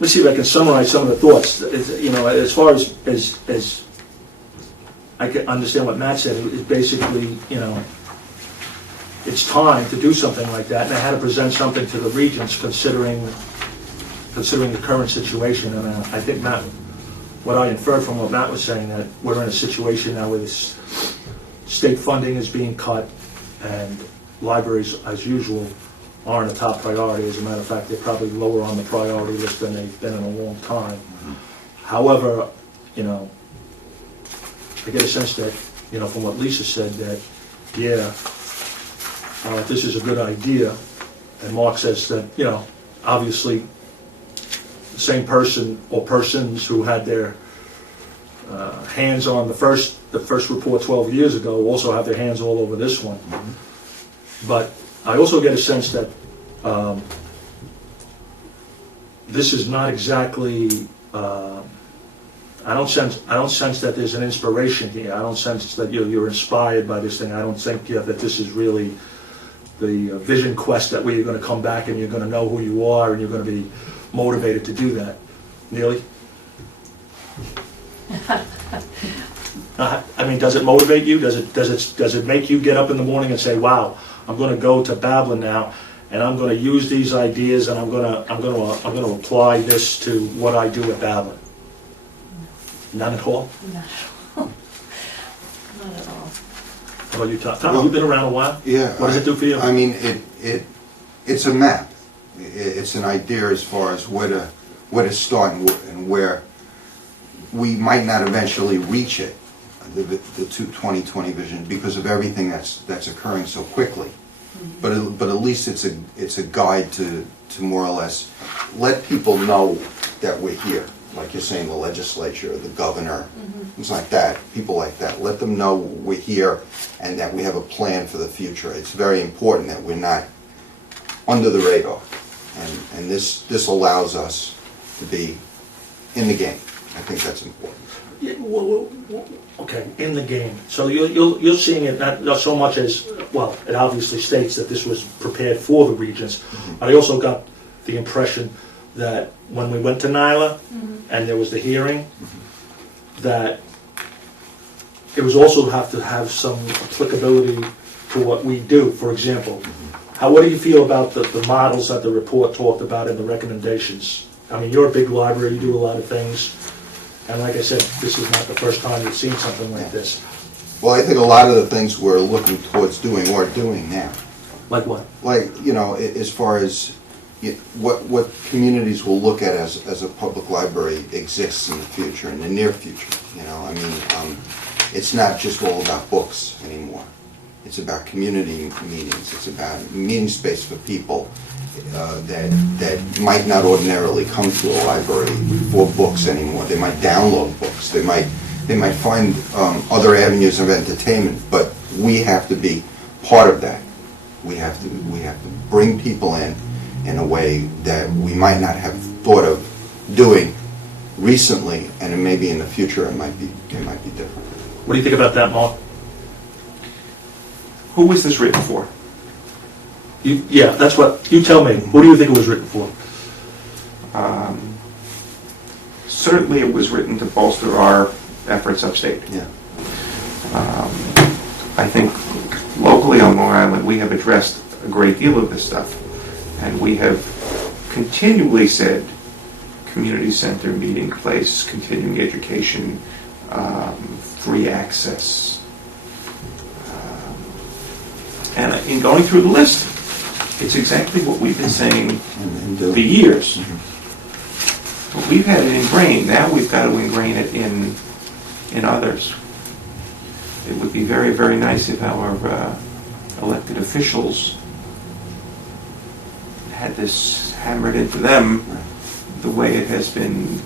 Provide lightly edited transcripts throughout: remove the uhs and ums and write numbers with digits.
let me see if I can summarize some of the thoughts. You know, as far as I can understand what Matt said, it's basically, you know, it's time to do something like that, and I had to present something to the Regents considering the current situation. And I think Matt, what I inferred from what Matt was saying, that we're in a situation now where this state funding is being cut, and libraries, as usual, aren't a top priority. As a matter of fact, they're probably lower on the priority list than they've been in a long time. However, you know, I get a sense that, you know, from what Lisa said, that, yeah, this is a good idea. And Mark says that, you know, obviously, the same person or persons who had their hands on the first report 12 years ago also have their hands all over this one. But I also get a sense that this is not exactly. I don't sense that there's an inspiration here. I don't sense that you're inspired by this thing. I don't think that this is really the vision quest that where you're going to come back and you're going to know who you are and you're going to be motivated to do that. Neely? I mean, does it motivate you? Does it make you get up in the morning and say, "Wow, I'm going to go to Babylon now, and I'm going to use these ideas, and I'm going to apply this to what I do at Babylon"? None at all? Not at all. Not at all. How about you, Tom? Tom, you've been around a while? Yeah. What does it do for you? I mean, it's a map. It's an idea as far as where to start and where we might not eventually reach it, the 2020 vision, because of everything that's occurring so quickly. Mm-hmm. But at least it's a guide to more or less let people know that we're here. Like you're saying, the legislature, the governor, things like that, people like that. Let them know we're here and that we have a plan for the future. It's very important that we're not under the radar. And this allows us to be in the game. I think that's important. Yeah, okay, in the game. So you're seeing it not so much as, well, it obviously states that this was prepared for the Regents, but I also got the impression that when we went to NYLA and there was the hearing, that it was also have to have some applicability to what we do. For example, what do you feel about the models that the report talked about and the recommendations? I mean, you're a big library, you do a lot of things, and like I said, this is not the first time you've seen something like this. Well, I think a lot of the things we're looking towards doing, we're doing now. Like what? Like, you know, as far as what communities will look at as a public library exists in the future, in the near future. You know, I mean, it's not just all about books anymore. It's about community meetings. It's about meeting space for people that might not ordinarily come to a library for books anymore. They might download books. They might find other avenues of entertainment. But we have to be part of that. We have to bring people in a way that we might not have thought of doing recently, and maybe in the future it might be different. What do you think about that, Mark? Who was this written for? Yeah, that's what, you tell me. Who do you think it was written for? Certainly it was written to bolster our efforts upstate. Yeah. I think locally on Long Island we have addressed a great deal of this stuff, and we have continually said community center, meeting place, continuing education, free access. And in going through the list, it's exactly what we've been saying for years. But we've had it ingrained. Now we've got to ingrain it in others. It would be very, very nice if our elected officials had this hammered into them the way it has been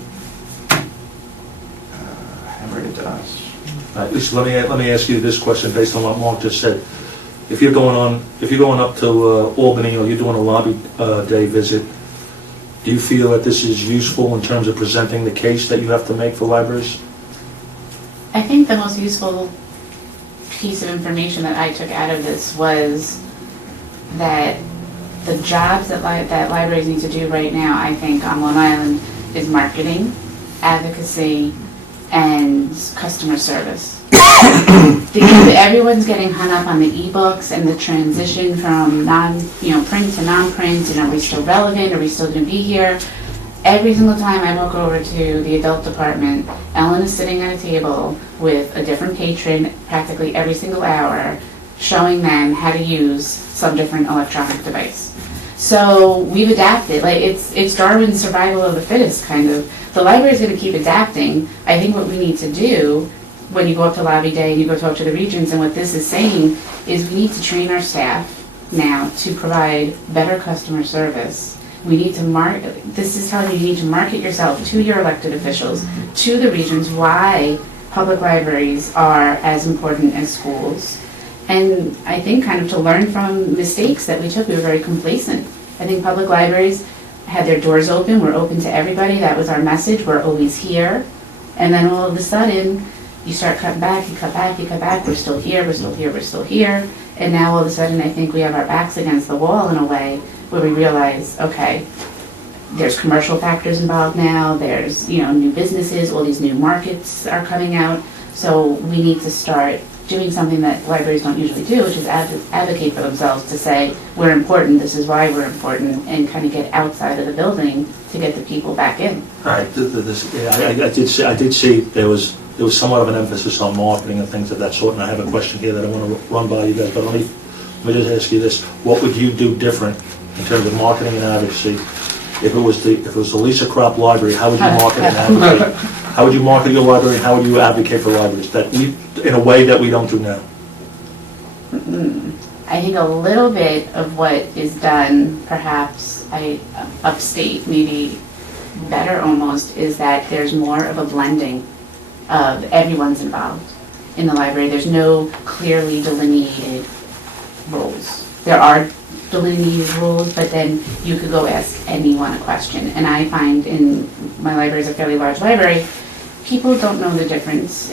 hammered into us. Lisa, let me ask you this question based on what Mark just said. If you're going up to Albany, or you're doing a lobby day visit, do you feel that this is useful in terms of presenting the case that you have to make for libraries? I think the most useful piece of information that I took out of this was that the jobs that libraries need to do right now, I think, on Long Island is marketing, advocacy, and customer service. Because everyone's getting hung up on the ebooks and the transition from print to non-print, and are we still relevant, are we still gonna be here? Every single time I walk over to the adult department, Ellen is sitting at a table with a different patron practically every single hour, showing them how to use some different electronic device. So we've adapted, like it's Darwin's survival of the fittest kind of. The library's gonna keep adapting. I think what we need to do when you go up to lobby day and you go talk to the Regents, and what this is saying is we need to train our staff now to provide better customer service. We need to this is telling you need to market yourself to your elected officials, to the Regents, why public libraries are as important as schools. And I think kind of to learn from mistakes that we took, we were very complacent. I think public libraries had their doors open, we're open to everybody, that was our message, we're always here. And then all of a sudden, you start cutting back, you cut back, you cut back, we're still here, we're still here, we're still here. And now all of a sudden, I think we have our backs against the wall in a way where we realize, okay, there's commercial factors involved now, there's, new businesses, all these new markets are coming out. So we need to start doing something that libraries don't usually do, which is advocate for themselves, to say, we're important, this is why we're important, and kind of get outside of the building to get the people back in. All right, I did see there was somewhat of an emphasis on marketing and things of that sort, and I have a question here that I want to run by you guys, but let me just ask you this. What would you do different in terms of marketing and advocacy? If it was the Lisa Kropp Library, how would you market and advocate? How would you market your library, and how would you advocate for libraries in a way that we don't do now? I think a little bit of what is done, perhaps upstate, maybe better almost, is that there's more of a blending of everyone's involved in the library. There's no clearly delineated roles. There are delineated roles, but then you could go ask anyone a question. And I find in my library is a fairly large library, people don't know the difference.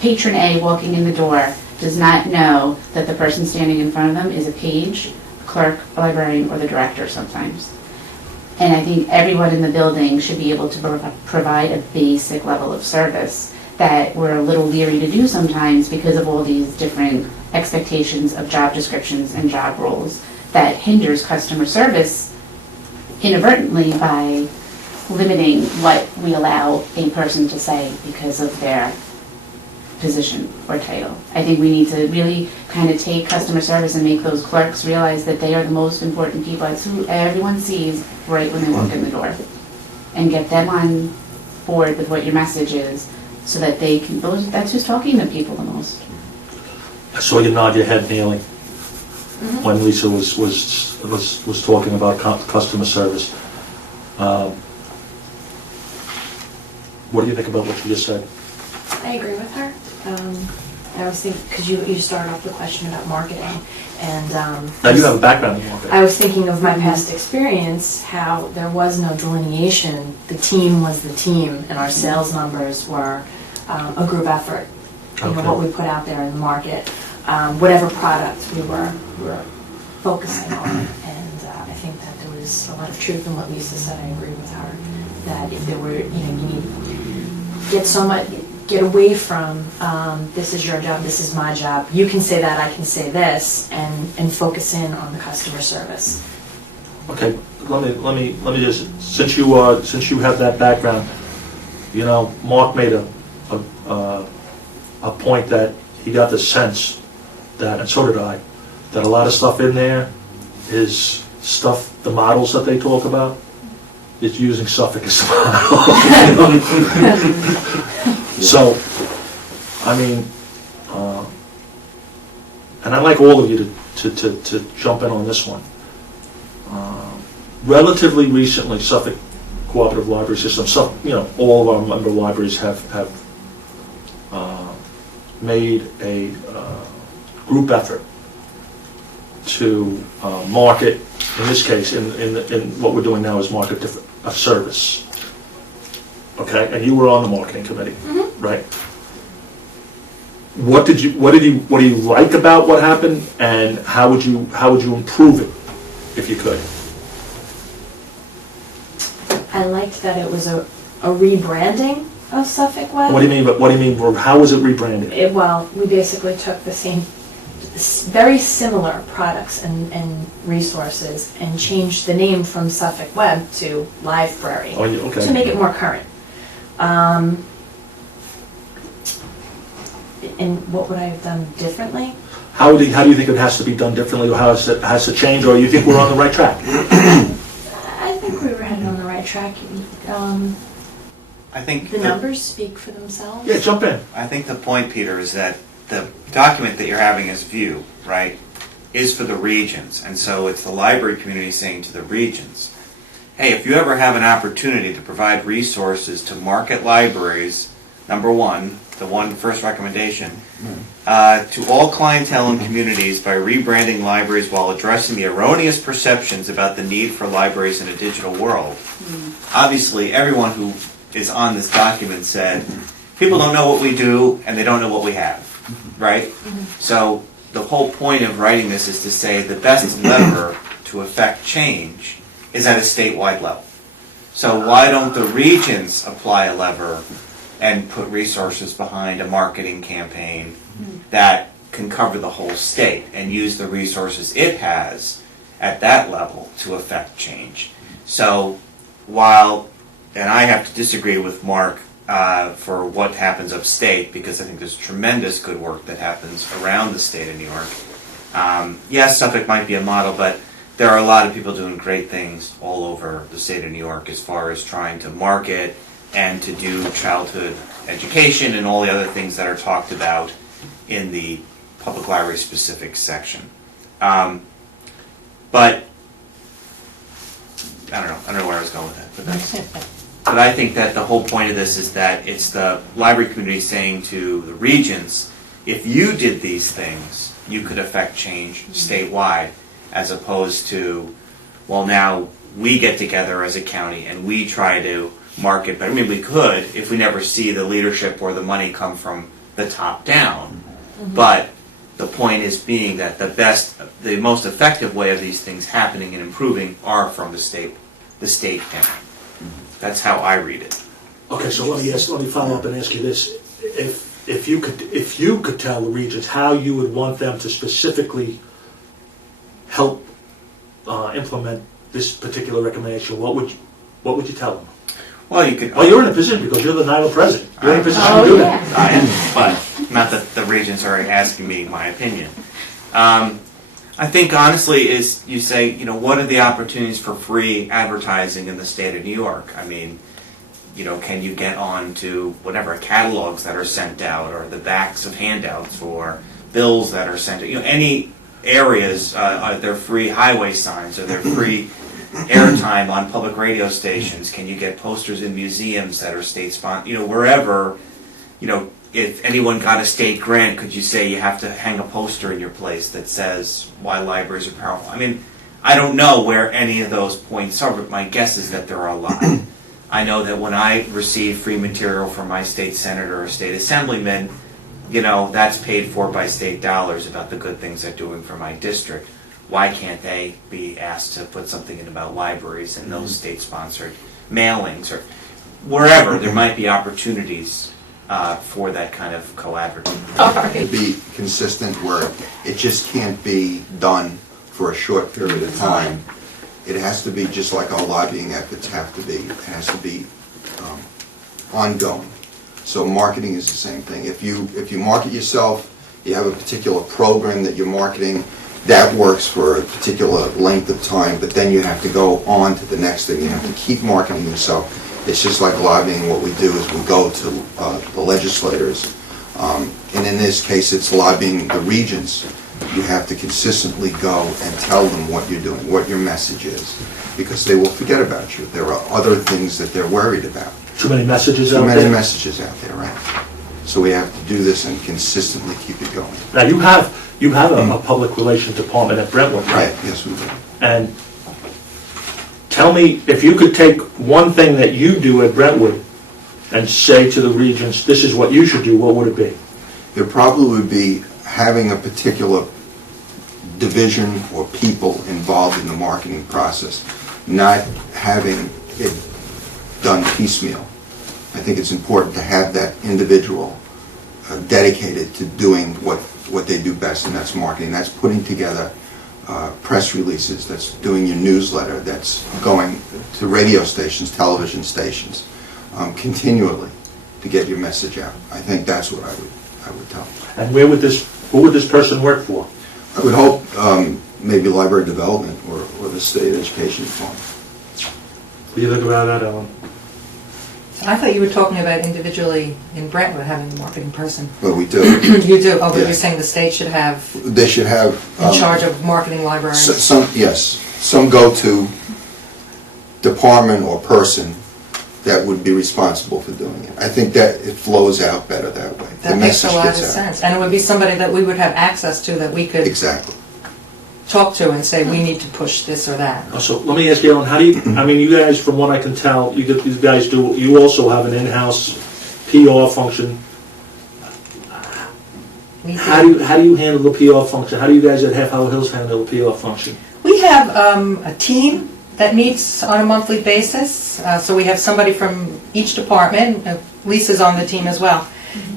Patron A walking in the door does not know that the person standing in front of them is a page, clerk, a librarian, or the director sometimes. And I think everyone in the building should be able to provide a basic level of service that we're a little leery to do sometimes because of all these different expectations of job descriptions and job roles that hinders customer service inadvertently by limiting what we allow a person to say because of their position or title. I think we need to really kind of take customer service and make those clerks realize that they are the most important people. It's who everyone sees right when they walk in the door. And get them on board with what your message is so that they can, that's who's talking to people the most. I saw you nod your head, Neely, when Lisa was talking about customer service. What do you think about what you just said? I agree with her. I was thinking, because you started off the question about marketing, and Now you have a background in marketing. I was thinking of my past experience, how there was no delineation. The team was the team, and our sales numbers were a group effort. You know, what we put out there in the market, whatever product we were focusing on, and I think that there was a lot of truth in what Lisa said. I agree with her that if there were, you need get away from this is your job, this is my job. You can say that, I can say this, and focus in on the customer service. Okay, let me just, since you have that background, Marc made a point that he got the sense that, and so did I, that a lot of stuff in there is stuff, the models that they talk about, is using Suffolk as a model. So, I mean, and I'd like all of you to jump in on this one. Relatively recently, Suffolk Cooperative Library System, all of our member libraries have made a group effort to market, in this case, in what we're doing now is market a service. Okay, and you were on the marketing committee, right? What do you like about what happened, and how would you improve it if you could? I liked that it was a rebranding of Suffolk Web. What do you mean, how was it rebranded? Well, we basically took the same, very similar products and resources and changed the name from Suffolk Web to Library Oh, okay. to make it more current. And what would I have done differently? How do you think it has to be done differently, or how it has to change, or you think we're on the right track? I think we were headed on the right track. I think The numbers speak for themselves. Yeah, jump in. I think the point, Peter, is that the document that you're having as view, right, is for the regions. And so it's the library community saying to the regions, hey, if you ever have an opportunity to provide resources to market libraries, number one, the first recommendation, to all clientele and communities by rebranding libraries while addressing the erroneous perceptions about the need for libraries in a digital world. Obviously, everyone who is on this document said, people don't know what we do and they don't know what we have, right? So the whole point of writing this is to say the best lever to affect change is at a statewide level. So why don't the regions apply a lever and put resources behind a marketing campaign that can cover the whole state and use the resources it has at that level to affect change? So while, and I have to disagree with Marc for what happens upstate, because I think there's tremendous good work that happens around the state of New York. Yes, Suffolk might be a model, but there are a lot of people doing great things all over the state of New York as far as trying to market and to do childhood education and all the other things that are talked about in the public library specific section. But I don't know where I was going with that. But that's, but I think that the whole point of this is that it's the library community saying to the regions, if you did these things, you could affect change statewide, as opposed to, well, now we get together as a county and we try to market. But I mean, we could if we never see the leadership or the money come from the top down. But the point is being that the most effective way of these things happening and improving are from the state down. That's how I read it. Okay, so let me follow up and ask you this. If you could tell the regions how you would want them to specifically help implement this particular recommendation, what would you tell them? Well, you could. Well, you're in a position because you're the NYLA president. You're in a position Oh, to do yeah. that. I am, but not that the regents are asking me my opinion. I think honestly is you say, what are the opportunities for free advertising in the state of New York? I mean, can you get on to whatever catalogs that are sent out, or the backs of handouts, or bills that are sent out? Any areas, are there free highway signs? Are there free airtime on public radio stations? Can you get posters in museums that are state sponsored? Wherever, if anyone got a state grant, could you say you have to hang a poster in your place that says why libraries are powerful? I mean, I don't know where any of those points are, but my guess is that there are a lot. I know that when I receive free material from my state senator or state assemblyman, that's paid for by state dollars about the good things they're doing for my district. Why can't they be asked to put something in about libraries and those state-sponsored mailings, or wherever there might be opportunities for that kind of co-advertising? To be consistent where it just can't be done for a short period of time. It has to be just like our lobbying efforts have to be. It has to be ongoing. So marketing is the same thing. If you market yourself, you have a particular program that you're marketing, that works for a particular length of time, but then you have to go on to the next thing. You have to keep marketing yourself. It's just like lobbying. What we do is we go to the legislators, and in this case it's lobbying the regions. You have to consistently go and tell them what you're doing, what your message is, because they will forget about you. There are other things that they're worried about. Too many messages Too out many there? messages out there, right? So we have to do this and consistently keep it going. Now, you have a public relations department at Brentwood, Right, yes we do. And tell me, if you could take one thing that you do at Brentwood and say to the regions, this is what you should do, what would it be? It probably would be having a particular division or people involved in the marketing process, not having it done piecemeal. I think it's important to have that individual dedicated to doing what they do best, and that's marketing. That's putting together press releases, that's doing your newsletter, that's going to radio stations, television stations, continually to get your message out. I think that's what I would tell them. And who would this person work for? I would hope maybe library development or the state education fund. What do you think about that, Ellen? I thought you were talking about individually in Brentwood having a marketing person. But we do. You do? Oh, but Yeah. you're saying the state should have They should have. in charge of marketing libraries? Some go-to department or person that would be responsible for doing it. I think that it flows out better that way. The That makes a message lot of gets out. sense. And it would be somebody that we would have access to, that we could Exactly. talk to and say, we need to push this or that. So let me ask you, Ellen, how do you, I mean, you guys, from what I can tell, you guys do, you also have an in-house PR function. Me too. How do you handle the PR function? How do you guys at Half Hour Hills handle the PR function? We have a team that meets on a monthly basis. So we have somebody from each department. Lisa's on the team as well.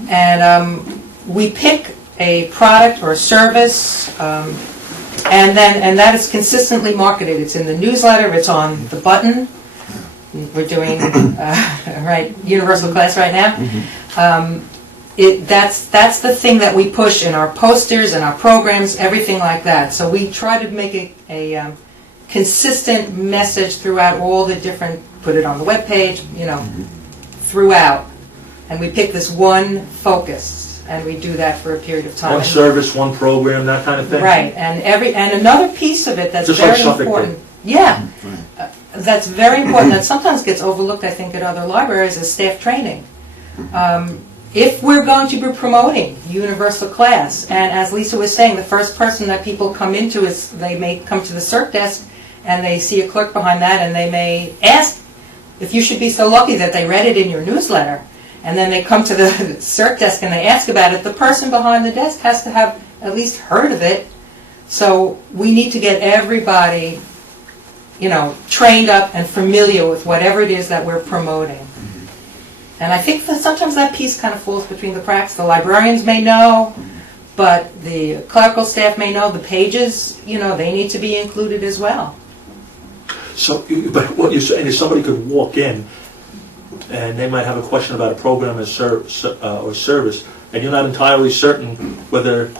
And we pick a product or a service, and that is consistently marketed. It's in the newsletter, it's on the button. We're doing universal class right now. That's the thing that we push in our posters and our programs, everything like that. So we try to make a consistent message throughout all the different, put it on the webpage, throughout. And we pick this one focus, and we do that for a period of time. One service, one program, that kind of thing? Right, and another piece of it that's Just like very Suffolk important. did. Yeah, that's very important, that sometimes gets overlooked, I think, at other libraries, is staff training. If we're going to be promoting universal class, and as Lisa was saying, the first person that people come into is, they may come to the CERT desk, and they see a clerk behind that, and they may ask if you should be so lucky that they read it in your newsletter. And then they come to the CERT desk and they ask about it. The person behind the desk has to have at least heard of it. So we need to get everybody, trained up and familiar with whatever it is that we're promoting. And I think that sometimes that piece kind of falls between the cracks. The librarians may know, but the clerical staff may know. The pages, they need to be included as well. So, but what you're saying is somebody could walk in and they might have a question about a program or service, and you're not entirely certain whether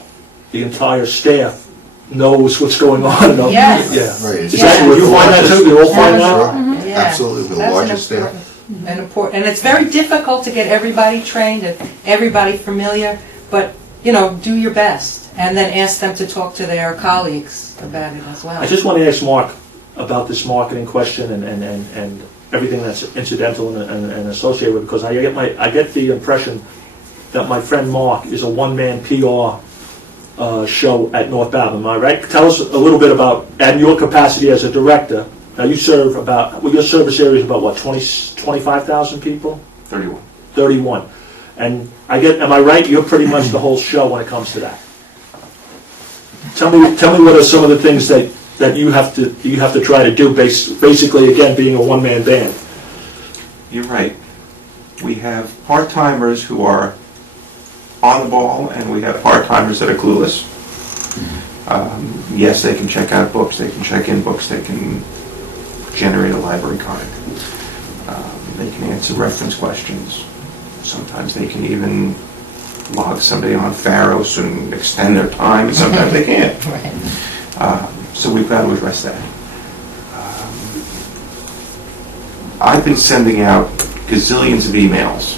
the entire staff knows what's going on. Yes. Yeah. Right. Is that, you find that too? You all find that? Sure. Yeah. Absolutely, with the That's larger an staff. And it's very difficult to get everybody trained and everybody familiar, but, do your best. And then ask them to talk to their colleagues about it as well. I just want to ask Mark about this marketing question and everything that's incidental and associated with it, because I get the impression that my friend Mark is a one-man PR show at North Bath. Am I right? Tell us a little bit about, and your capacity as a director. Now you serve about, your service area is about what, 25,000 people? 31. 31. And am I right? You're pretty much the whole show when it comes to that. Tell me what are some of the things that you have to try to do, basically, again, being a one-man band. You're right. We have part-timers who are on the ball, and we have part-timers that are clueless. Yes, they can check out books, they can check in books, they can generate a library card. They can answer reference questions. Sometimes they can even log somebody on Pharos and extend their time, and sometimes they can't. Right. So we've got to address that. I've been sending out gazillions of emails.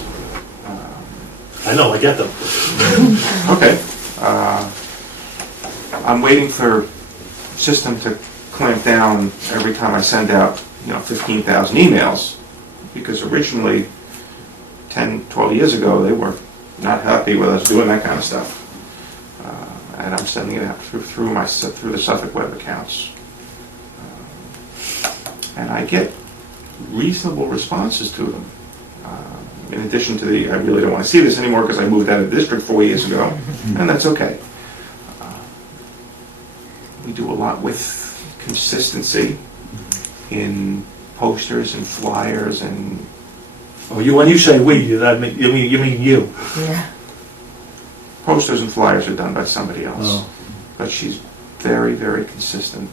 I know, I get them. Okay. I'm waiting for system to clamp down every time I send out, 15,000 emails, because originally, 10, 12 years ago, they were not happy with us doing that kind of stuff. And I'm sending it out through the Suffolk web accounts. And I get reasonable responses to them. In addition to I really don't want to see this anymore because I moved out of the district 4 years ago, and that's okay. We do a lot with consistency in posters and flyers and Oh, when you say we, you mean you. Yeah. Posters and flyers are done by somebody else, Oh. but she's very, very consistent.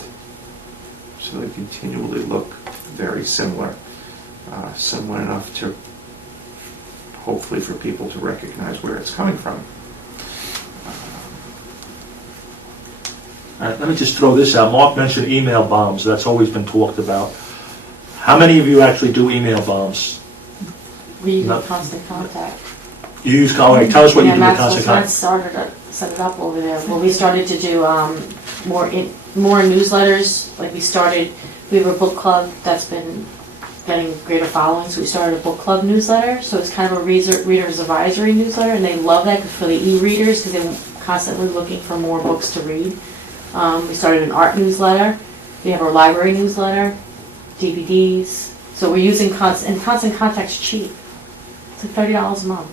So they continually look very similar, similar enough to hopefully for people to recognize where it's coming from. All right, let me just throw this out. Mark mentioned email bombs. That's always been talked about. How many of you actually do email bombs? We use No. constant contact. You use, tell us what you do with constant Matt contact. started to set it up over there. Well, we started to do more newsletters. Like we have a book club that's been getting greater following, so we started a book club newsletter. So it's kind of a reader's advisory newsletter, and they love that for the e-readers because they're constantly looking for more books to read. We started an art newsletter. We have our library newsletter, DVDs. So we're using constant contact's cheap. It's like $30 a month.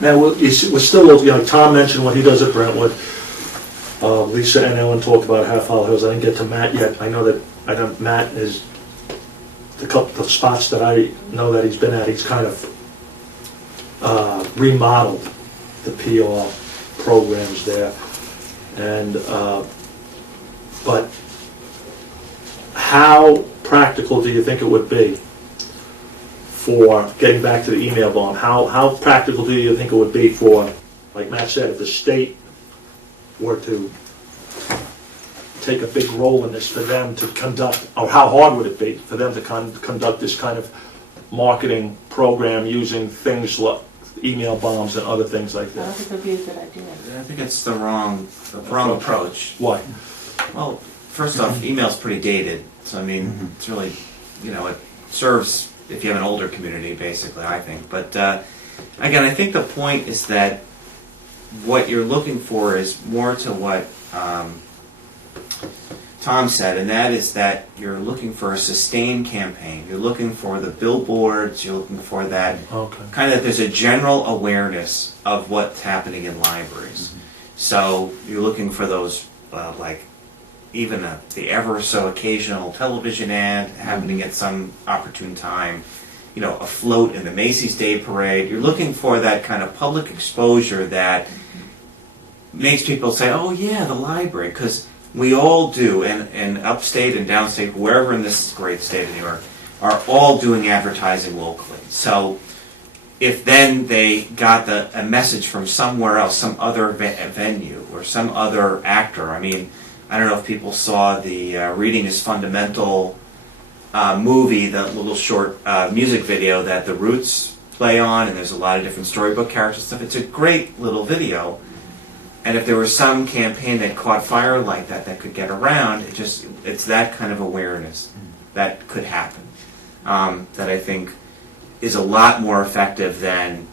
Now, we're still, Tom mentioned what he does at Brentwood. Lisa and Ellen talked about Hauppauge Hills. I didn't get to Matt yet. I know Matt is, the couple of spots that I know that he's been at, he's kind of remodeled the PR programs there. And, but how practical do you think it would be for, getting back to the email bomb, how practical do you think it would be for, like Matt said, if the state were to take a big role in this, for them to conduct, or how hard would it be for them to conduct this kind of marketing program using things like email bombs and other things like I don't that? think that'd be a good idea. I think it's the wrong approach. Why? Well, first off, email's pretty dated, so I mean, it's really, it serves if you have an older community, basically, I think. But again, I think the point is that what you're looking for is more to what Tom said, and that is that you're looking for a sustained campaign. You're looking for the billboards, you're looking for that Okay. kind of, there's a general awareness of what's happening in libraries. So you're looking for those, like, even the ever so occasional television ad happening at some opportune time, a float in the Macy's Day Parade. You're looking for that kind of public exposure that makes people say, oh yeah, the library, because we all do, and upstate and downstate, wherever in this great state of New York, are all doing advertising locally. So if then they got a message from somewhere else, some other venue or some other actor, I mean, I don't know if people saw the Reading is Fundamental movie, the little short music video that the Roots play on, and there's a lot of different storybook characters and stuff. It's a great little video. And if there was some campaign that caught fire like that could get around, it's that kind of awareness that could happen. That I think is a lot more effective than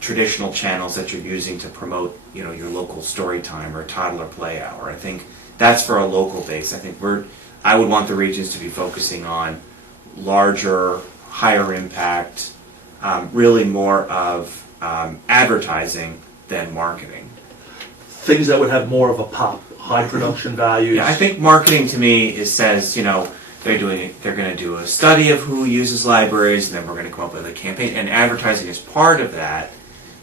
traditional channels that you're using to promote, your local story time or toddler play hour. I think that's for a local base. I think I would want the regions to be focusing on larger, higher impact, really more of advertising than marketing. Things that would have more of a pop, high production values. Yeah, I think marketing to me says, they're going to do a study of who uses libraries, and then we're going to come up with a campaign, and advertising is part of that.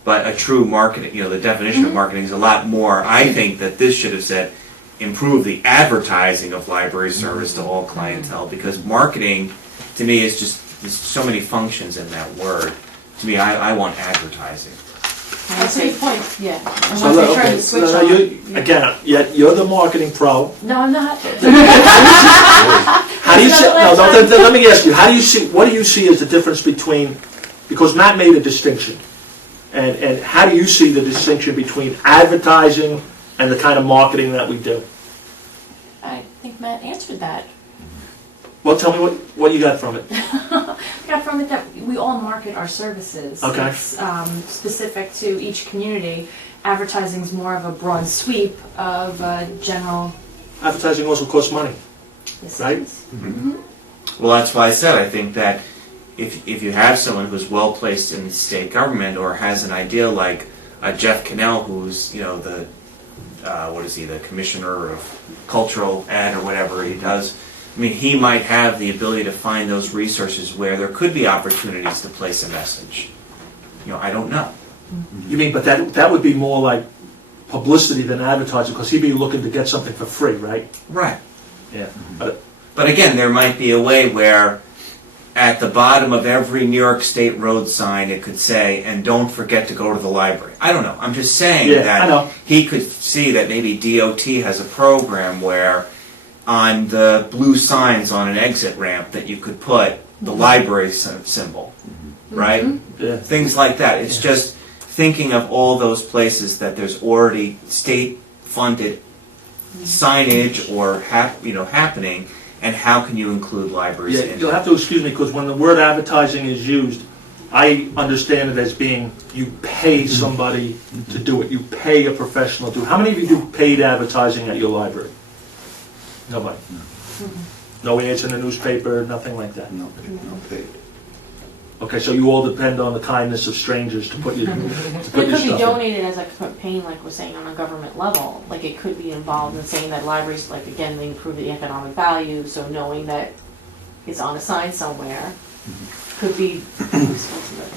But a true marketing, the definition of marketing is a lot more. I think that this should have said, improve the advertising of library service to all clientele, because marketing, to me, is just, there's so many functions in that word. To me, I want advertising. That's a good point. Yeah. And So, once they turn the switch on. again, yet you're the marketing pro. No, I'm not. How do you see, let me ask you, what do you see as the difference between, because Matt made a distinction, and how do you see the distinction between advertising and the kind of marketing that we do? I think Matt answered that. Well, tell me what you got from it. Got from it that we all market our services. Okay. It's specific to each community. Advertising is more of a broad sweep of general. Advertising also costs money, right? Well, that's why I said I think that if you have someone who's well placed in the state government or has an idea like Jeff Cannell, who's the commissioner of cultural ad or whatever he does, I mean, he might have the ability to find those resources where there could be opportunities to place a message. You know, I don't know. You mean, but that would be more like publicity than advertising, because he'd be looking to get something for free, right? Right. Yeah. But again, there might be a way where at the bottom of every New York State road sign, it could say, and don't forget to go to the library. I don't know. I'm just saying Yeah, I that know. he could see that maybe DOT has a program where on the blue signs on an exit ramp that you could put the library symbol, right? Yeah. Things like that. It's just thinking of all those places that there's already state-funded signage or happening, and how can you include libraries Yeah, in you'll it? have to excuse me, because when the word advertising is used, I understand it as being, you pay somebody to do it, you pay a professional to do it. How many of you do paid advertising at your library? Nobody? No ads in the newspaper, nothing like that? No paid. Okay, so you all depend on the kindness of strangers to put your, to But put it your could be stuff in. donated as a campaign, like we're saying, on a government level. Like, it could be involved in saying that libraries, like, again, they improve the economic value, so knowing that it's on a sign somewhere could be.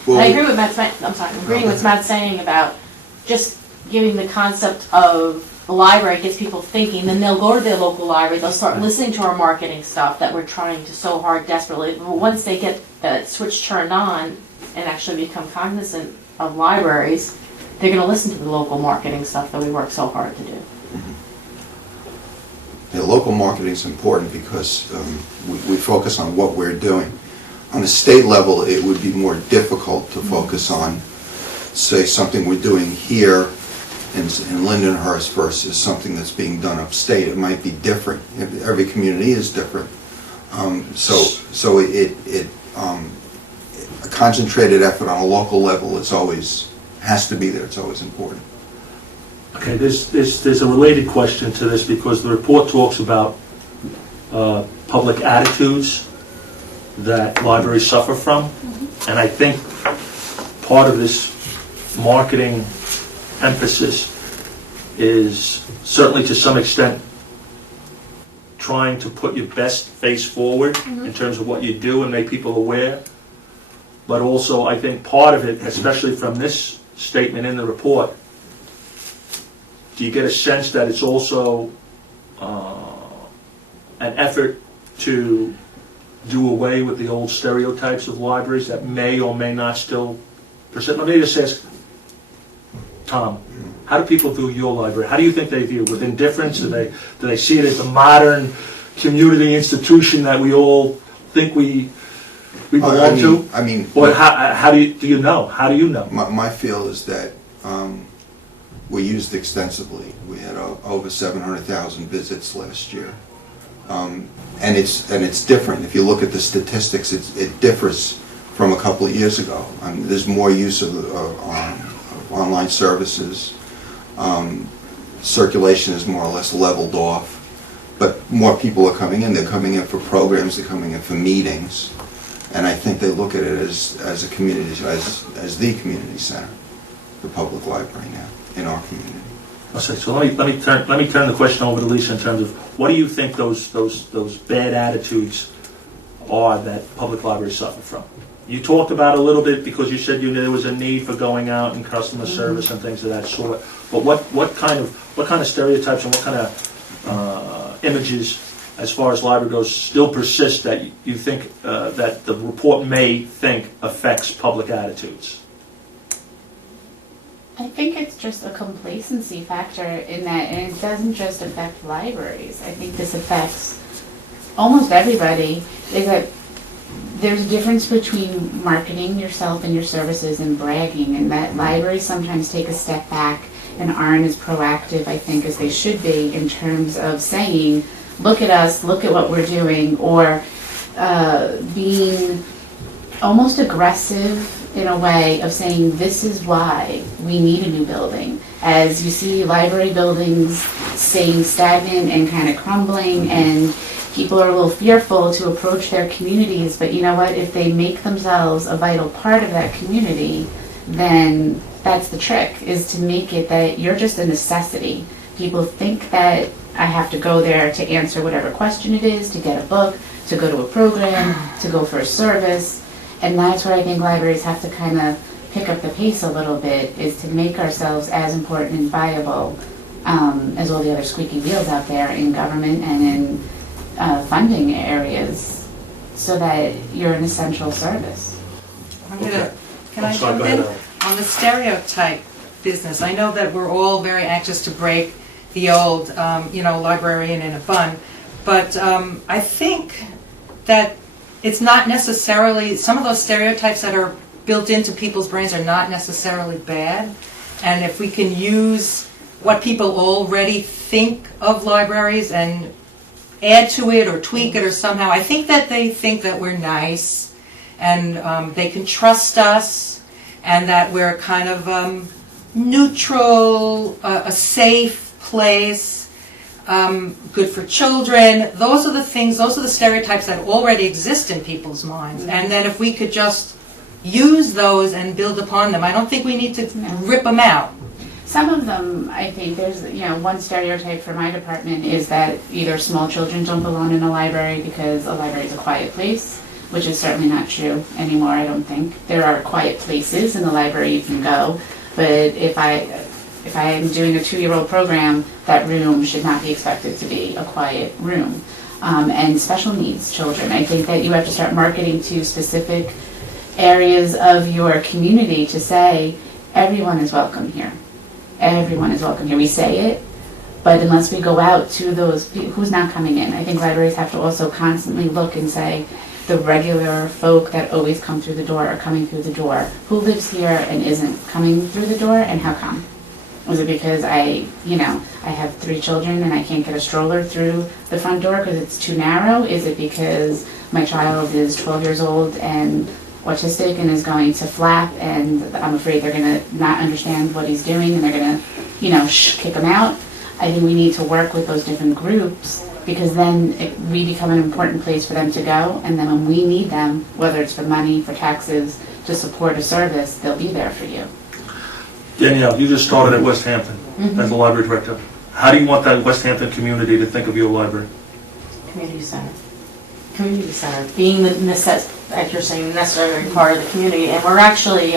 Well, I agree with Matt's, I'm sorry, I'm agreeing with Matt's saying about just giving the concept of the library gets people thinking, then they'll go to their local library, they'll start listening to our marketing stuff that we're trying to so hard desperately. But once they get that switch turned on and actually become cognizant of libraries, they're gonna listen to the local marketing stuff that we work so hard to do. Yeah, local marketing is important because we focus on what we're doing. On the state level, it would be more difficult to focus on, say, something we're doing here in Lindenhurst versus something that's being done upstate. It might be different. Every community is different. So a concentrated effort on a local level has to be there. It's always important. Okay, there's a related question to this, because the report talks about public attitudes that libraries suffer from. And I think part of this marketing emphasis is certainly to some extent trying to put your best face forward in terms of what you do and make people aware. But also, I think part of it, especially from this statement in the report, do you get a sense that it's also an effort to do away with the old stereotypes of libraries that may or may not still persist? Let me just ask Tom, how do people view your library? How do you think they view it? With indifference? Do they see it as a modern community institution that we all think we belong to? I mean, Or how do you know? How do you know? my feel is that we used extensively. We had over 700,000 visits last year, and it's different. If you look at the statistics, it differs from a couple of years ago. There's more use of online services. Circulation is more or less leveled off, but more people are coming in. They're coming in for programs. They're coming in for meetings, and I think they look at it as a community, as the community center, the public library now in our community. Okay, so let me turn the question over to Lisa in terms of what do you think those bad attitudes are that public libraries suffer from? You talked about a little bit because you said there was a need for going out and customer service and things of that sort. But what kind of stereotypes and what kind of images, as far as library goes, still persist that you think that the report may think affects public attitudes? I think it's just a complacency factor in that, and it doesn't just affect libraries. I think this affects almost everybody, is that there's a difference between marketing yourself and your services and bragging, and that libraries sometimes take a step back and aren't as proactive, I think, as they should be in terms of saying, look at us, look at what we're doing, or being almost aggressive in a way of saying, this is why we need a new building. As you see library buildings staying stagnant and kind of crumbling, and people are a little fearful to approach their communities, but you know what, if they make themselves a vital part of that community, then that's the trick, is to make it that you're just a necessity. People think that I have to go there to answer whatever question it is, to get a book, to go to a program, to go for a service. And that's where I think libraries have to kind of pick up the pace a little bit, is to make ourselves as important and viable as all the other squeaky wheels out there in government and in funding areas, so that you're an essential service. Can I I'm sorry, jump go in? ahead, Al. On the stereotype business, I know that we're all very anxious to break the old, librarian in a bun, but I think that it's not necessarily, some of those stereotypes that are built into people's brains are not necessarily bad, and if we can use what people already think of libraries and add to it or tweak it or somehow, I think that they think that we're nice and they can trust us and that we're kind of neutral, a safe place, good for children. Those are the things, those are the stereotypes that already exist in people's minds. And then if we could just use those and build upon them, I don't think we need to rip them out. Some of them, I think, there's, one stereotype for my department is that either small children don't belong in a library because a library is a quiet place, which is certainly not true anymore, I don't think. There are quiet places in the library you can go, but if I am doing a 2-year-old program, that room should not be expected to be a quiet room. And special needs children, I think that you have to start marketing to specific areas of your community to say, everyone is welcome here. Everyone is welcome here. We say it, but unless we go out to those people, who's not coming in? I think libraries have to also constantly look and say, the regular folk that always come through the door are coming through the door. Who lives here and isn't coming through the door, and how come? Is it because I have 3 children and I can't get a stroller through the front door because it's too narrow? Is it because my child is 12 years old and autistic and is going to flap and I'm afraid they're going to not understand what he's doing and they're going to, kick him out? I think we need to work with those different groups, because then we become an important place for them to go, and then when we need them, whether it's for money, for taxes, to support a service, they'll be there for you. Danielle, you just started at Westhampton as a library director. How do you want that Westhampton community to think of your library? Community center. Community center, being the like you're saying, necessary part of the community, and we're actually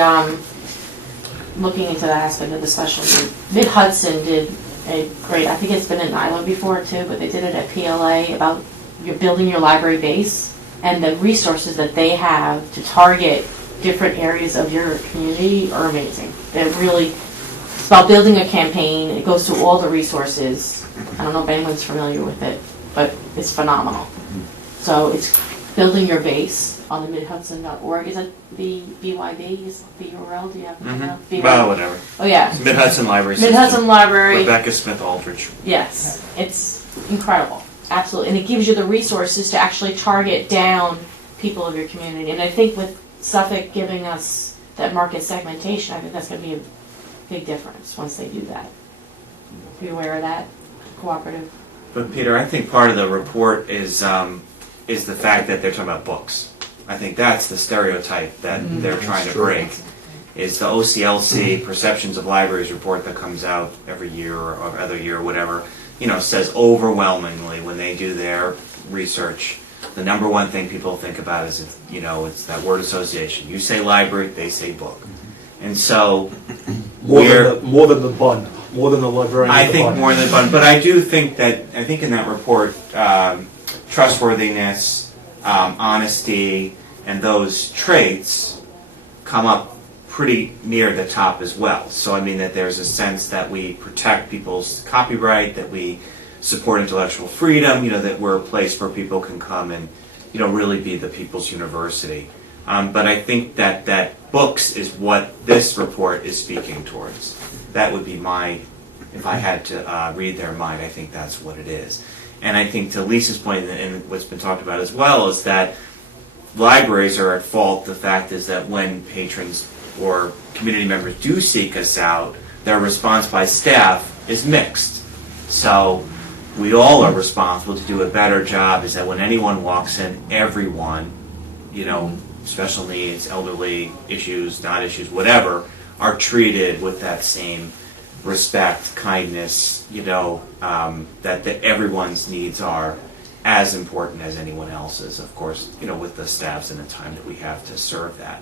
looking into that aspect of the special need. Mid-Hudson did a great, I think it's been in NYLA before too, but they did it at PLA about building your library base and the resources that they have to target different areas of your community are amazing. They're really, it's about building a campaign. It goes to all the resources. I don't know if anyone's familiar with it, but it's phenomenal. So it's building your base on the midhudson.org. Is it the BYB? Is the URL? Do you have BYB? Well, whatever. Oh, yeah. It's Mid-Hudson Library System. Mid-Hudson Library. Rebecca Smith Aldrich. Yes. It's incredible. Absolutely. And it gives you the resources to actually target down people of your community. And I think with Suffolk giving us that market segmentation, I think that's going to be a big difference once they do that. Are you aware of that? Cooperative. But Peter, I think part of the report is the fact that they're talking about books. I think that's the stereotype that they're trying to break. Is the OCLC Perceptions of Libraries report that comes out every year or other year or whatever, says overwhelmingly when they do their research, the number one thing people think about is, it's that word association. You say library, they say book. And so More than the bun, more than the librarian. I think more than fun, but I do think in that report, trustworthiness, honesty, and those traits come up pretty near the top as well. So I mean that there's a sense that we protect people's copyright, that we support intellectual freedom, that we're a place where people can come and, really be the people's university. But I think that books is what this report is speaking towards. That would be if I had to read their mind, I think that's what it is. And I think to Lisa's point, and what's been talked about as well, is that libraries are at fault. The fact is that when patrons or community members do seek us out, their response by staff is mixed. So we all are responsible to do a better job, is that when anyone walks in, everyone, special needs, elderly issues, not issues, whatever, are treated with that same respect, kindness, that everyone's needs are as important as anyone else's, of course, with the staffs and the time that we have to serve that.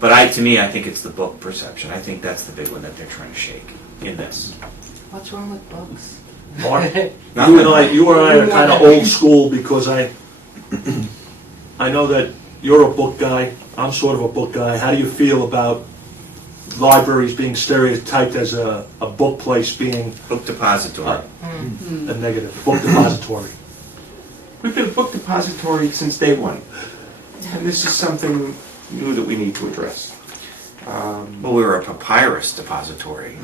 But to me, I think it's the book perception. I think that's the big one that they're trying to shake in this. What's wrong with books? Mark, you and I are kind of old school because I know that you're a book guy. I'm sort of a book guy. How do you feel about libraries being stereotyped as a book place being Book depository. a negative? Book depository. We've been a book depository since day one, and this is something new that we need to address. Well, we were a papyrus depository.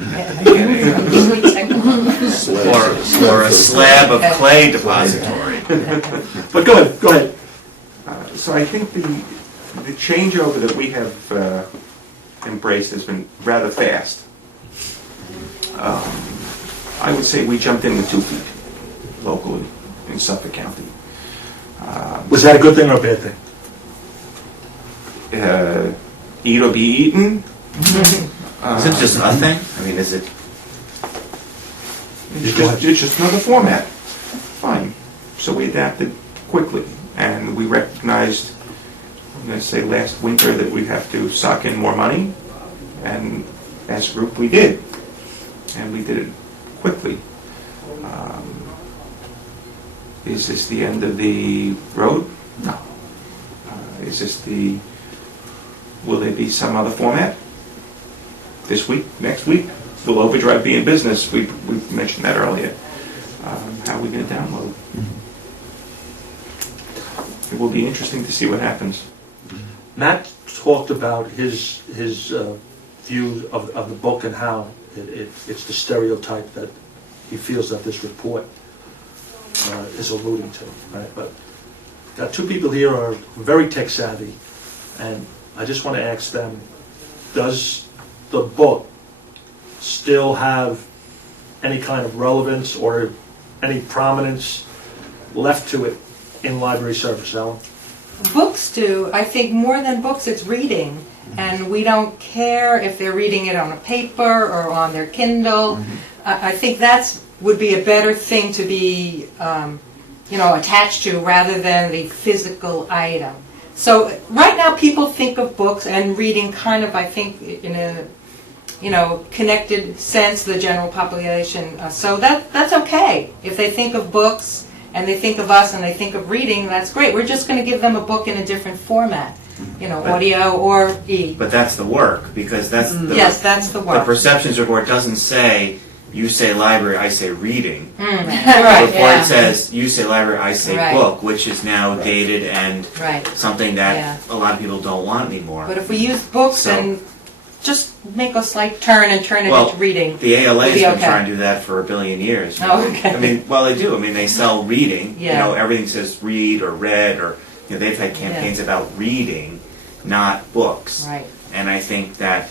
Or a slab of clay depository. But go ahead. So I think the changeover that we have embraced has been rather fast. I would say we jumped in with 2 feet locally in Suffolk County. Was that a good thing or a bad thing? Eat or be eaten. Is it just a thing? I mean, is it? It's just another format. Fine. So we adapted quickly, and we recognized, I'm going to say last winter, that we'd have to sock in more money, and as a group we did, and we did it quickly. Is this the end of the road? No. Is this will there be some other format? This week, next week? Will Overdrive be in business? We mentioned that earlier. How are we going to download? It will be interesting to see what happens. Matt talked about his view of the book and how it's the stereotype that he feels that this report is alluding to, right? But got 2 people here who are very tech savvy, and I just want to ask them, does the book still have any kind of relevance or any prominence left to it in library service, Ellen? Books do. I think more than books, it's reading. And we don't care if they're reading it on a paper or on their Kindle. I think that would be a better thing to be attached to rather than the physical item. So right now people think of books and reading kind of, I think, in a connected sense, the general population. So that's okay. If they think of books and they think of us and they think of reading, that's great. We're just going to give them a book in a different format, audio or e. But that's the work, because that's the Yes, that's the the work. perceptions report doesn't say you say library, I say reading. The Right, report says you say library, I say Right. book, which is now dated and right. something that Yeah. a lot of people don't want anymore. But if we use books, So- then just make a slight turn and turn it Well, into reading. The ALA has We'll be been okay. trying to do that for a billion years. Oh, okay. I mean, well, they do. I mean, they sell reading. Yeah. Everything says read or read, or they've had campaigns about reading, not books. Right. And I think that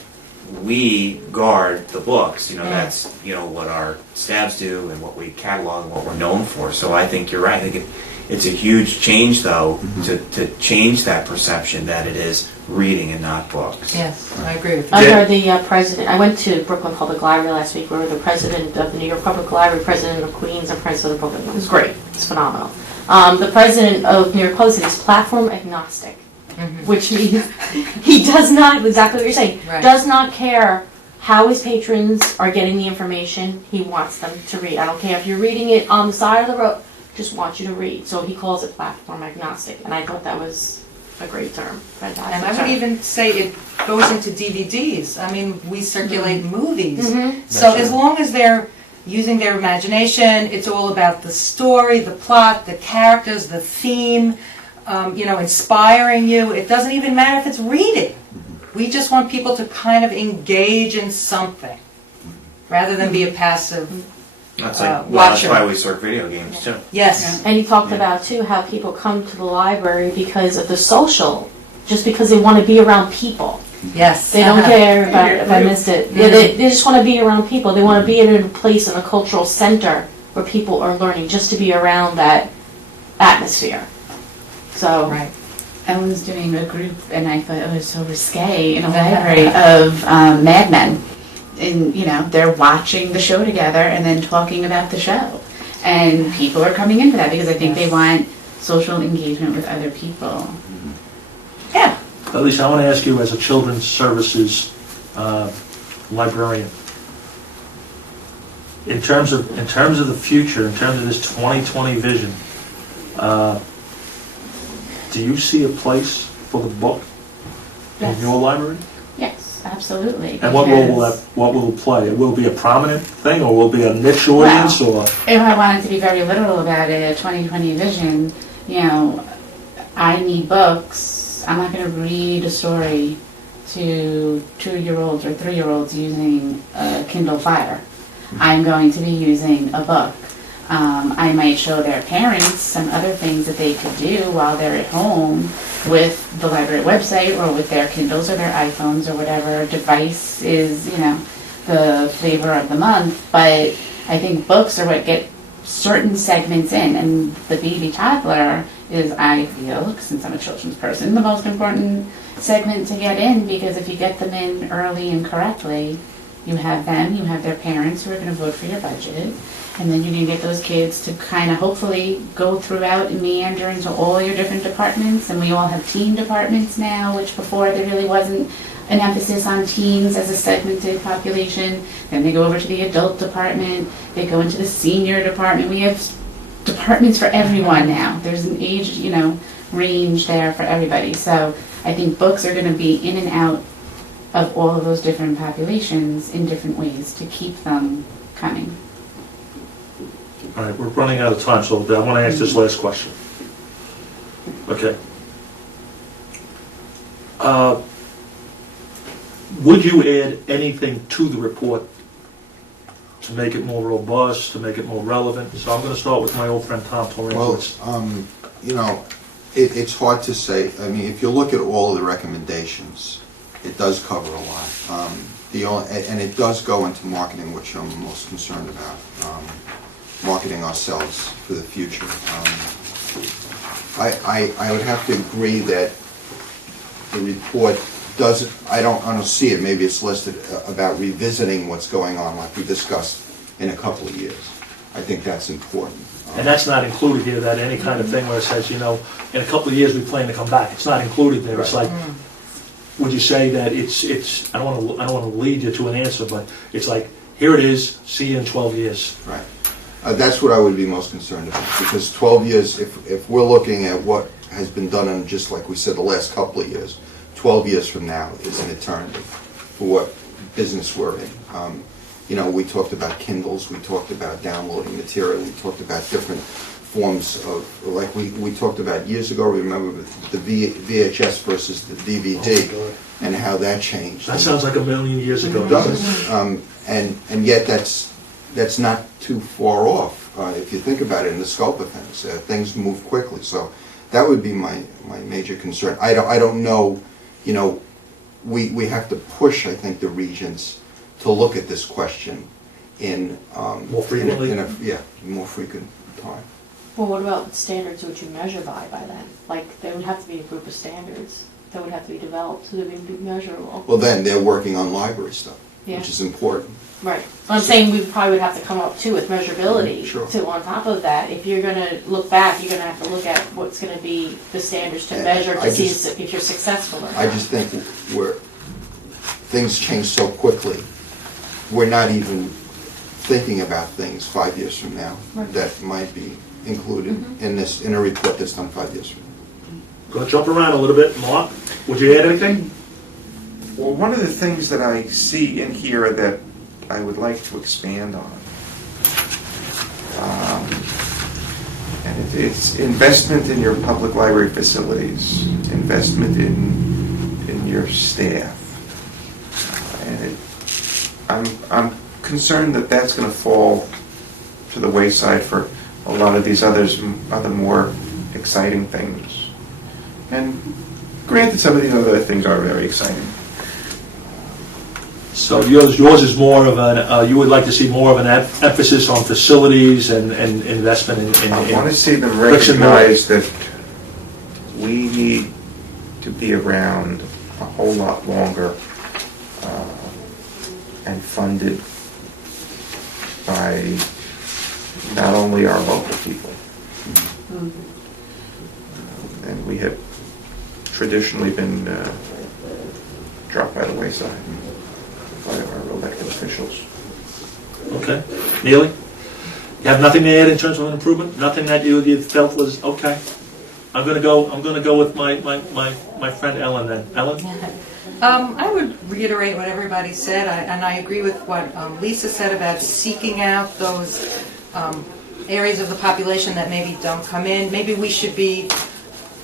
we guard the books. That's what our staffs do and what we catalog and what we're known for. So I think you're right. I think it's a huge change, though, to change that perception that it is reading and not books. Yes, I agree with you. Under the president, I went to Brooklyn Public Library last week, where the president of the New York Public Library, president of Queens, and president of Brooklyn. It was great. It's phenomenal. The president of New York Public City is platform agnostic, which means he does not, exactly what you're saying, Right. does not care how his patrons are getting the information. He wants them to read. I don't care if you're reading it on the side of the road, just want you to read. So he calls it platform agnostic, and I thought that was a great term. Fantastic And I would term. even say it goes into DVDs. I mean, we circulate movies. Mhm. So as long as they're using their imagination, it's all about the story, the plot, the characters, the theme, inspiring you. It doesn't even matter if it's reading. We just want people to kind of engage in something rather than be a passive. That's that's watcher. why we sort video games too. Yes. And he talked Yeah. about, too, how people come to the library because of the social, just because they want to be around people. Yes. They don't care if I missed it. Yeah, they just want to be around people. They want to be in a place, in a cultural center where people are learning, just to be around that atmosphere. So, Right. Ellen's doing a group, and I thought it was so risque in a library of Mad Men. and, you know, they're watching the show together and then talking about the show. And people are coming in for that because I think they want social engagement with other people. Yeah. Alicia, I want to ask you as a children's services librarian, in terms of the future, in terms of this 2020 vision, do you see a place for the book in Yes. your library? Yes, absolutely. And what role will because what will it play? Will it be a prominent thing, or will it be a niche audience, or? If I wanted to be very literal about it, a 2020 vision, you know, I need books. I'm not going to read a story to 2-year-olds or 3-year-olds using a Kindle Fire. I'm going to be using a book. I might show their parents some other things that they could do while they're at home with the library website or with their Kindles or their iPhones or whatever device is, you know, the flavor of the month. But I think books are what get certain segments in, and the baby toddler is, I feel, since I'm a children's person, the most important segment to get in, because if you get them in early and correctly, you have them, you have their parents who are going to vote for your budget, and then you're going to get those kids to kind of hopefully go throughout and meander into all your different departments. And we all have teen departments now, which before there really wasn't an emphasis on teens as a segmented population. Then they go over to the adult department, they go into the senior department. We have departments for everyone now. There's an age, you know, range there for everybody. So I think books are going to be in and out of all of those different populations in different ways to keep them coming. All right, we're running out of time, so I want to ask this last question. Okay. Would you add anything to the report to make it more robust, to make it more relevant? So I'm going to start with my old friend Tom Tarantowicz. Well, you know, it's hard to say. I mean, if you look at all of the recommendations, it does cover a lot. And it does go into marketing, which I'm most concerned about. Marketing ourselves for the future. I would have to agree that the report doesn't, I don't see it, maybe it's listed about revisiting what's going on like we discussed in a couple of years. I think that's important. And that's not included here, that any kind of thing where it says, you know, in a couple of years we plan to come back. It's not included there. It's like, would you say that it's I don't want to lead you to an answer, but it's like, here it is, see you in 12 years. Right. That's what I would be most concerned about, because 12 years, if we're looking at what has been done in, just like we said, the last couple of years, 12 years from now is an eternity for what business we're in. You know, we talked about Kindles, we talked about downloading material, we talked about different forms of, like we talked about years ago, remember the VHS versus the DVD, and how that changed. That sounds like a million years ago. It does. And yet that's not too far off, if you think about it in the scope of things. Things move quickly, so that would be my major concern. I don't know, you know, we have to push, I think, the Regents to look at this question in More frequently? More frequent time. Well, what about standards would you measure by then? Like, there would have to be a group of standards that would have to be developed so that they'd be measurable. Well, then they're working on library stuff, Yeah. which is important. Right. I'm saying we probably would have to come up too with measurability. Sure. To on top of that, if you're gonna look back, you're gonna have to look at what's gonna be the standards to Yeah, measure I to see just- if you're successful or not. I just think things change so quickly, we're not even thinking about things 5 years from now Right. that might be included in a report that's done 5 years from now. Going to jump around a little bit. Mark, would you add anything? Well, one of the things that I see in here that I would like to expand on, and it's investment in your public library facilities, investment in your staff. And I'm concerned that that's going to fall to the wayside for a lot of these other more exciting things. And granted, some of these other things are very exciting. So yours is more of an, you would like to see more of an emphasis on facilities and investment in I want to see them bricks and mortar. recognize that we need to be around a whole lot longer and funded by not only our local people. And we have traditionally been dropped by the wayside by our elected officials. Okay. Neely? You have nothing to add in terms of an improvement? Nothing that you felt was, okay. I'm gonna go with my friend Ellen then. Ellen? I would reiterate what everybody said, and I agree with what Lisa said about seeking out those areas of the population that maybe don't come in. Maybe we should be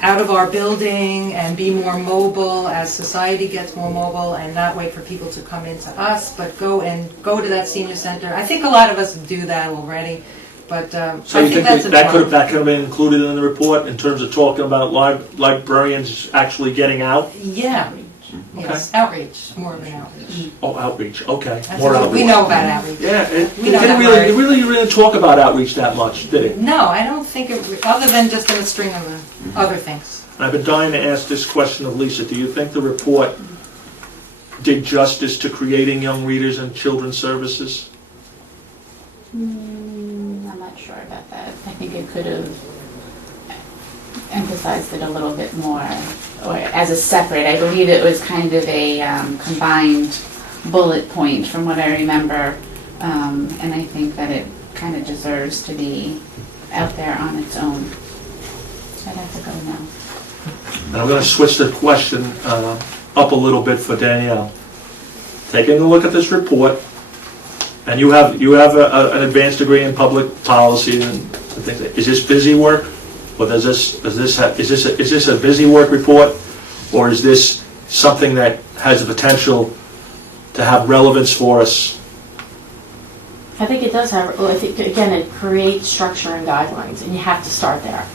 out of our building and be more mobile as society gets more mobile, and not wait for people to come into us, but go to that senior center. I think a lot of us do that already, but So I you think think that's that could important. have been included in the report in terms of talking about librarians actually getting out? Yeah, yes, outreach, more of an outreach. Oh, outreach, okay. That's More what outreach. we know about outreach. Yeah, it We know didn't that really talk about outreach that much, did it? No, I don't think other than just in a string of the other things. I've been dying to ask this question of Lisa. Do you think the report did justice to creating young readers and children's services? I'm not sure about that. I think it could have emphasized it a little bit more, or as a separate. I believe it was kind of a combined bullet point from what I remember, and I think that it kind of deserves to be out there on its own. I'd have to go now. And I'm going to switch the question up a little bit for Danielle. Taking a look at this report, and you have an advanced degree in public policy and things. Is this busy work, or is this a busy work report, or is this something that has the potential to have relevance for us? I think it does have, well, I think, again, it creates structure and guidelines, and you have to start there.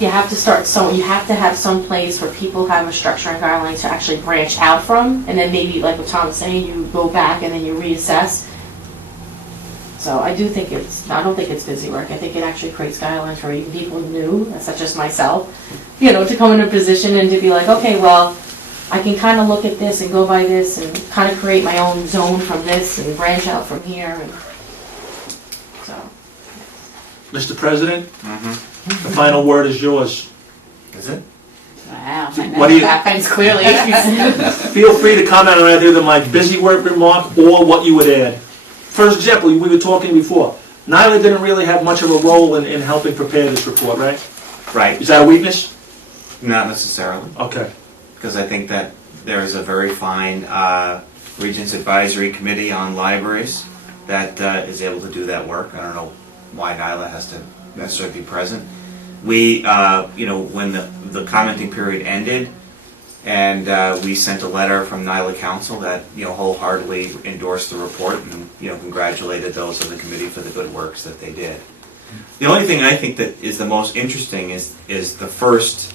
You have to start, so you have to have some place where people have a structure and guidelines to actually branch out from, and then maybe, like what Tom was saying, you go back and then you reassess. So I do think I don't think it's busy work. I think it actually creates guidelines for even people new, such as myself, to come in a position and to be like, okay, well, I can kind of look at this and go by this and kind of create my own zone from this and branch out from here. And so. Mr. President, the final word is yours. Is it? Wow, What do you- that happens clearly. Feel free to comment on either the my busy work remark or what you would add. For example, we were talking before, NYLA didn't really have much of a role in helping prepare this report, right? Right, Is that a weakness? not necessarily, Okay. because I think that there is a very fine Regents Advisory Committee on libraries that is able to do that work. I don't know why NYLA has to necessarily be present. We, when the commenting period ended, and we sent a letter from NYLA Council that, wholeheartedly endorsed the report and, congratulated those of the committee for the good works that they did. The only thing I think that is the most interesting is the first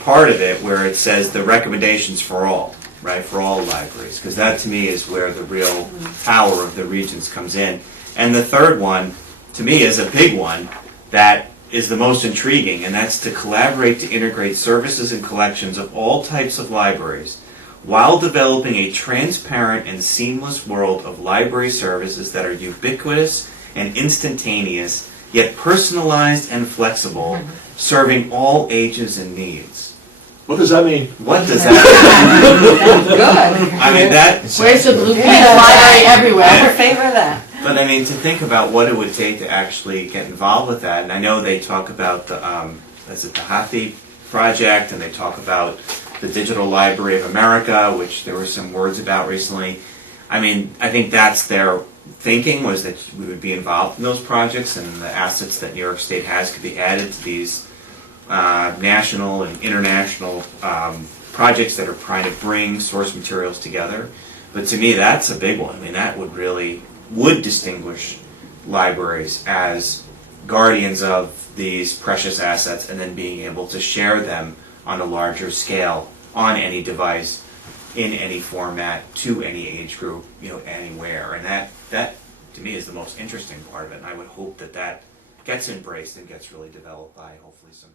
part of it where it says the recommendations for all, right, for all libraries, because that to me is where the real power of the Regents comes in. And the third one, to me, is a big one that is the most intriguing, and that's to collaborate to integrate services and collections of all types of libraries while developing a transparent and seamless world of library services that are ubiquitous and instantaneous, yet personalized and flexible, serving all ages and needs. What does that mean? What does that mean? Good. I mean, that... Where's the blue page library I everywhere? favor that. But I mean, to think about what it would take to actually get involved with that, and I know they talk about the Hauppauge project, and they talk about the Digital Library of America, which there were some words about recently. I mean, I think that's their thinking, was that we would be involved in those projects, and the assets that New York State has could be added to these national and international projects that are trying to bring source materials together. But to me, that's a big one. I mean, that would distinguish libraries as guardians of these precious assets, and then being able to share them on a larger scale on any device, in any format, to any age group, anywhere. And that to me is the most interesting part of it, and I would hope that gets embraced and gets really developed by hopefully some